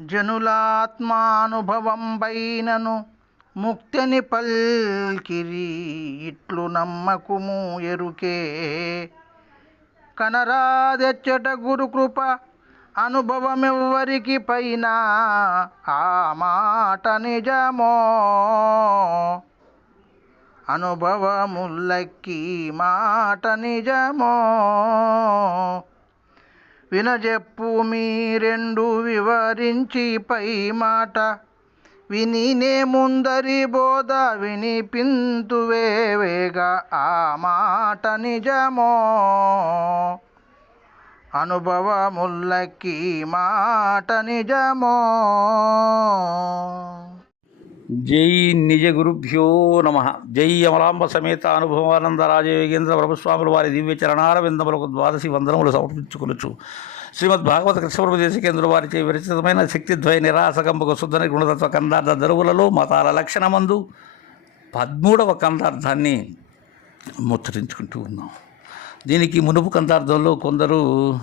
జనులాత్మానుభవంబైనను ముక్తిని పల్కిరి ఇట్లు నమ్మకుము ఎరుకే. కనరాదెచ్చట గురుకృప అనుభవమెవ్వరికి పైన ఆ మాట నిజమో? అనుభవముల్లకి మాట నిజమో? వినజెప్పు మీ రెండు వివరించి పై మాట. వినినే ముందరి బోధ వినిపింతువేవేగా ఆ మాట నిజమో. అనుభవముల్లకి మాట నిజమో. జై నిజ గురుభ్యో నమ. జై యమలాంబ సమేత అనుభవానంద రాజయోగేంద్ర ప్రభుస్వాముల వారి దివ్య చరణార విందములకు ద్వాదశి వందనములు సమర్పించుకొనొచ్చు శ్రీమద్ భాగవత కృష్ణప్రభు వారి వారిచే విరచితమైన శక్తిద్వయ నిరాసకంబకు శుద్ధని గుణతత్వ కందార్థ దరువులలో మతాల లక్షణమందు పదమూడవ కందార్థాన్ని ముచ్చరించుకుంటూ ఉన్నాం. దీనికి మునుపు కందార్థంలో కొందరు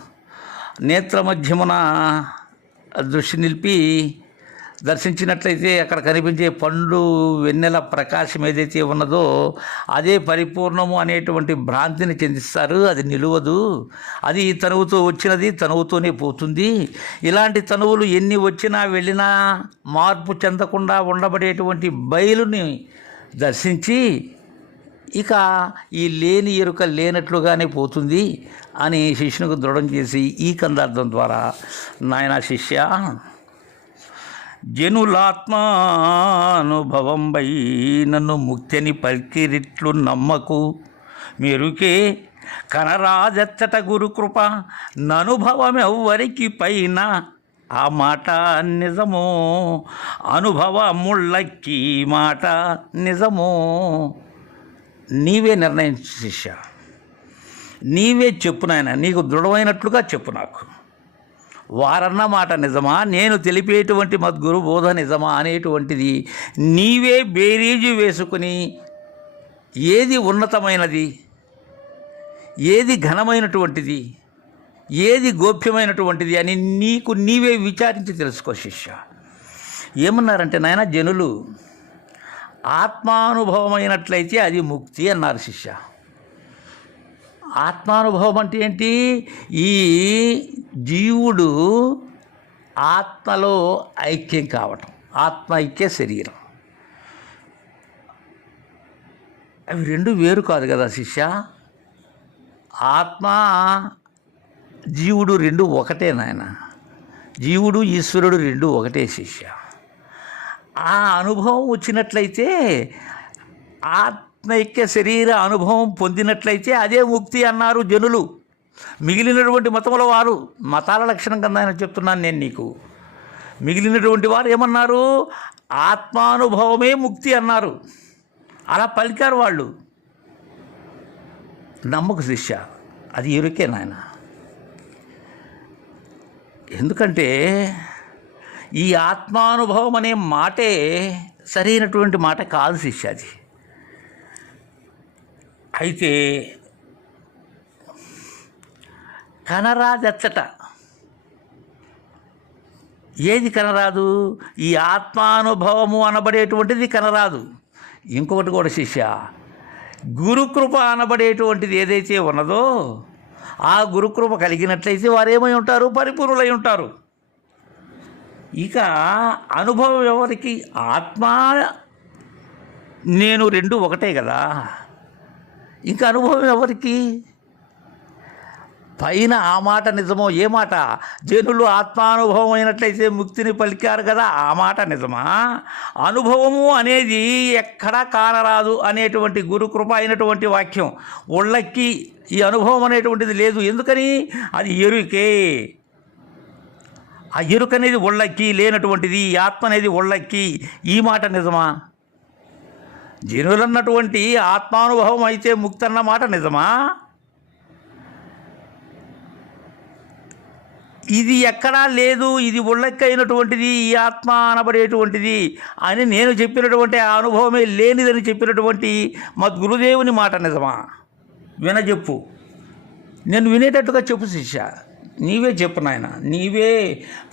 నేత్ర మధ్యమున దృష్టి నిలిపి దర్శించినట్లయితే అక్కడ కనిపించే పండ్లు వెన్నెల ప్రకాశం ఏదైతే ఉన్నదో అదే పరిపూర్ణము అనేటువంటి భ్రాంతిని చెందిస్తారు. అది నిలువదు. అది తనువుతో వచ్చినది తనువుతోనే పోతుంది. ఇలాంటి తనువులు ఎన్ని వచ్చినా వెళ్ళినా మార్పు చెందకుండా ఉండబడేటువంటి బయలుని దర్శించి ఇక ఈ లేని ఎరుక లేనట్లుగానే పోతుంది అని శిష్యునికి దృఢం చేసి ఈ కందార్థం ద్వారా నాయన శిష్య జనులాత్మానుభవంబై నన్ను ముక్తిని పలికిరిట్లు నమ్మకు. మెరుకే కనరాజచ్చట గురుకృప ననుభవమెవ్వరికి పైన. ఆ మాట నిజమో? అనుభవముళ్ళకి మాట నిజమో? నీవే నిర్ణయించు శిష్య. నీవే చెప్పు నాయన నీకు దృఢమైనట్లుగా చెప్పు నాకు. వారన్న మాట నిజమా? నేను తెలిపేటువంటి మద్గురు బోధ నిజమా అనేటువంటిది నీవే బేరీజు వేసుకుని ఏది ఉన్నతమైనది? ఏది ఘనమైనటువంటిది? ఏది గోప్యమైనటువంటిది అని నీకు నీవే విచారించి తెలుసుకో శిష్య. ఏమన్నారంటే నాయన జనులు ఆత్మానుభవమైనట్లయితే అది ముక్తి అన్నారు శిష్య. ఆత్మానుభవం అంటే ఏంటి? ఈ జీవుడు ఆత్మలో ఐక్యం కావటం ఆత్మ ఐక్య శరీరం. అవి రెండు వేరు కాదు కదా శిష్య. ఆత్మ జీవుడు రెండు ఒకటే నాయన. జీవుడు ఈశ్వరుడు రెండు ఒకటే శిష్య. ఆ అనుభవం వచ్చినట్లయితే ఆత్మ ఆత్మైక్య శరీర అనుభవం పొందినట్లయితే అదే ముక్తి అన్నారు జనులు. మిగిలినటువంటి మతముల వారు మతాల లక్షణం కింద ఆయన చెప్తున్నాను నేను నీకు. మిగిలినటువంటి వారు ఏమన్నారు? ఆత్మానుభవమే ముక్తి అన్నారు. అలా పలికారు వాళ్ళు. నమ్మక శిష్య అది ఎరుకే నాయన. ఎందుకంటే ఈ ఆత్మానుభవం అనే మాటే సరైనటువంటి మాట కాదు శిష్య అది. అయితే కనరాదెచ్చట ఏది కనరాదు? ఈ ఆత్మానుభవము అనబడేటువంటిది కనరాదు. ఇంకొకటి కూడా శిష్య గురుకృప అనబడేటువంటిది ఏదైతే ఉన్నదో ఆ గురుకృప కలిగినట్లయితే వారు ఏమై ఉంటారు? పరిపూర్ణులై ఉంటారు. ఇక అనుభవం ఎవరికి ఆత్మ నేను రెండు ఒకటే కదా. ఇంకా అనుభవం ఎవరికి? పైన ఆ మాట నిజమో ఏ మాట? జనులు ఆత్మానుభవం అయినట్లయితే ముక్తిని పలికారు కదా ఆ మాట నిజమా? అనుభవము అనేది ఎక్కడా కానరాదు అనేటువంటి గురుకృప అయినటువంటి వాక్యం. ఒళ్ళకి ఈ అనుభవం అనేటువంటిది లేదు. ఎందుకని? అది ఎరుకే. ఆ ఎరుక అనేది ఒళ్ళకి లేనటువంటిది ఈ ఆత్మ అనేది ఒళ్ళకి ఈ మాట నిజమా? జనులన్నటువంటి ఆత్మానుభవం అయితే ముక్తన్న మాట నిజమా? ఇది ఎక్కడా లేదు ఇది ఉళ్ళెక్కైనటువంటిది ఈ ఆత్మ అనబడేటువంటిది అని నేను చెప్పినటువంటి ఆ అనుభవమే లేనిదని చెప్పినటువంటి మా గురుదేవుని మాట నిజమా? వినజెప్పు. నేను వినేటట్టుగా చెప్పు శిష్య. నీవే చెప్పు నాయన. నీవే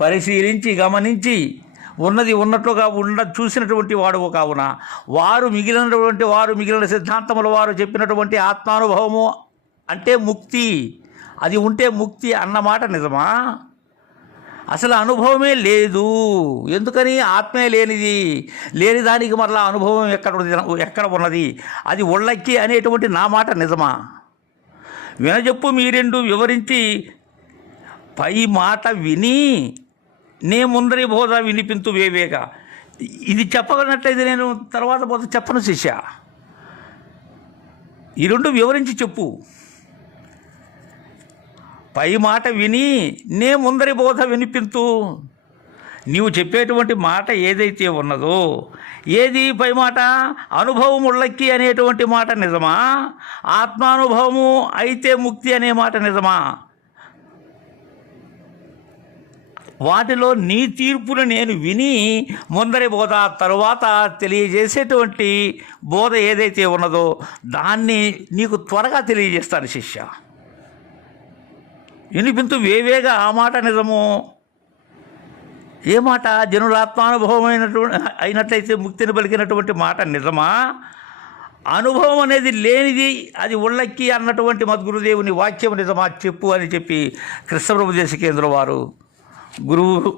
పరిశీలించి గమనించి ఉన్నది ఉన్నట్లుగా ఉండ చూసినటువంటి వాడు కావున. వారు మిగిలినటువంటి వారు మిగిలిన సిద్ధాంతముల వారు చెప్పినటువంటి ఆత్మానుభవము అంటే ముక్తి. అది ఉంటే ముక్తి అన్నమాట నిజమా? అసలు అనుభవమే లేదు. ఎందుకని? ఆత్మే లేనిది. లేని దానికి మరలా అనుభవం ఎక్కడ ఉంది- ఎక్కడ ఉన్నది? అది ఒళ్ళక్కి అనేటువంటి నా మాట నిజమా? వినజెప్పు మీరెండు వివరించి పై మాట విని నే ముందరి బోధ వినిపింతు వేవేగా. ఇది చెప్పగలిగినట్లయితే నేను తర్వాత బోధ చెప్పను శిష్య. ఈ రెండు వివరించి చెప్పు. పై మాట విని నే ముందరి బోధ వినిపింతు. నీవు చెప్పేటువంటి మాట ఏదైతే ఉన్నదో ఏది పై మాట? అనుభవం ఉళ్ళక్కి అనేటువంటి మాట నిజమా? ఆత్మానుభవము అయితే ముక్తి అనే మాట నిజమా? వాటిలో నీ తీర్పును నేను విని ముందరి బోధ తరువాత తెలియజేసేటువంటి బోధ ఏదైతే ఉన్నదో దాన్ని నీకు త్వరగా తెలియజేస్తాను శిష్య. వినిపింతు వేవేగా ఆ మాట నిజము? ఏ మాట? జనులాత్మానుభవమైనటువంటి అయినట్లయితే ముక్తిని పలికినటువంటి మాట నిజమా? అనుభవం అనేది లేనిది అది ఉళ్ళక్కి అన్నటువంటి మద్గురుదేవుని వాక్యం నిజమా? చెప్పు అని చెప్పి కృష్ణప్రభుదేశ కేంద్రం వారు గురువు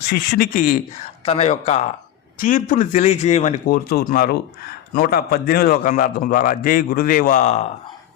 శిష్యునికి తన యొక్క తీర్పుని తెలియజేయమని కోరుతూ ఉన్నారు. నూట పద్దెనిమిదవ కందార్థం ద్వారా జై గురుదేవా.